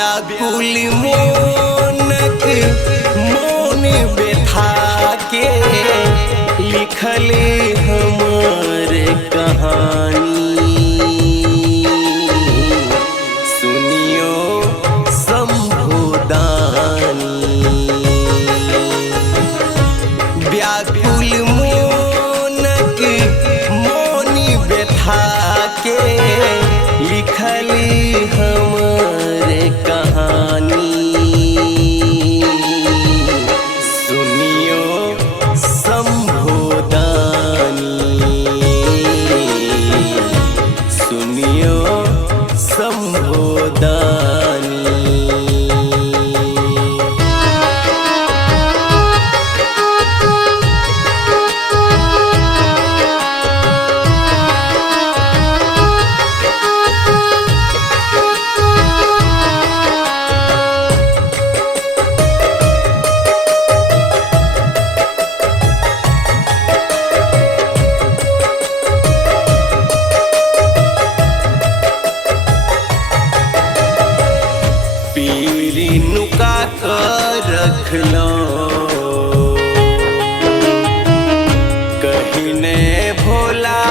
व्याकुल मोनक मौन बैठा के लिखले हमर कहानी। सुनियो शंभुदानी व्याकुल मोनक मौन बैठा के लिखली हमर कहानी। सुनियो शंभुदानी सुनियो शंभुदानी। पीरी नुका कर रखलो कहीं ने भोला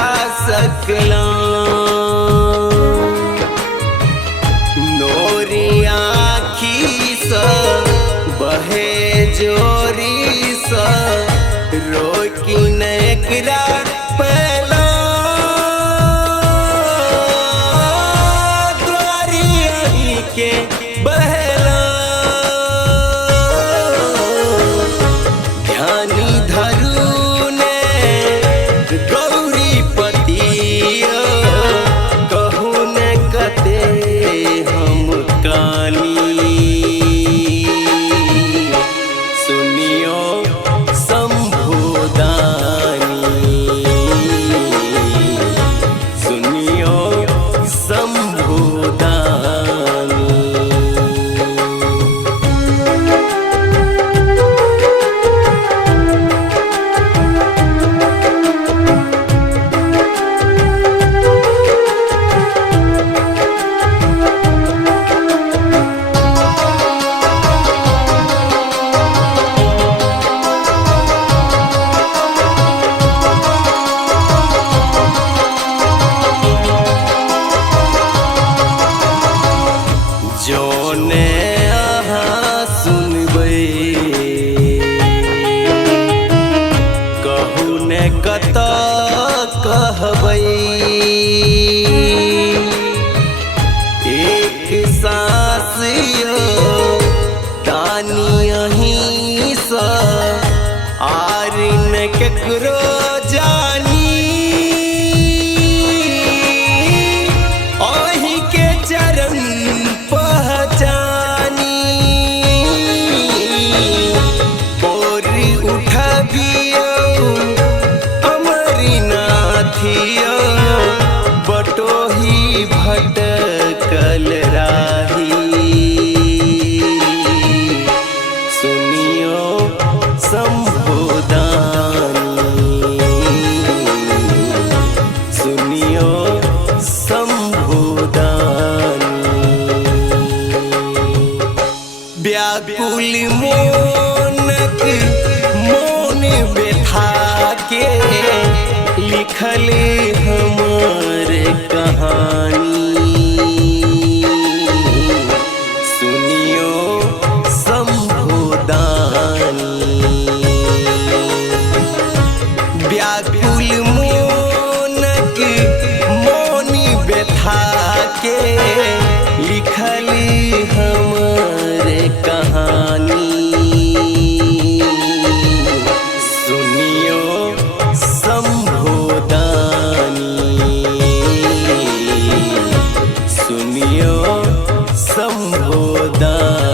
सकलो। नोरी आँखी सा बहे जोरी सा रोकी नकरा पहला द्वारी के बहला ध्यानी धरू ने गौरी पतिया कहू न कते हम कानी। सुनियो शंभुदानी सुनियो शंभुदानी। जोने अहाँ सुनबै कहू ने कत कहबै। एक सांस यो तानी अहीं सा आर न केकरो जानी। अहीं के चरण पहचानी और उठबियो अमरनाथियो बटोही भटकल राही। सुनियो शंभुदानी सुनियो शंभुदानी। व्याकुल मोनक मौन बैठा के लिखले हमर कहानी। सुनियो शंभुदानी व्याकुल मोनक मौन बैठा के लिखली हमर कहानी। सुनियो शंभुदानी सुनियो शंभुदानी।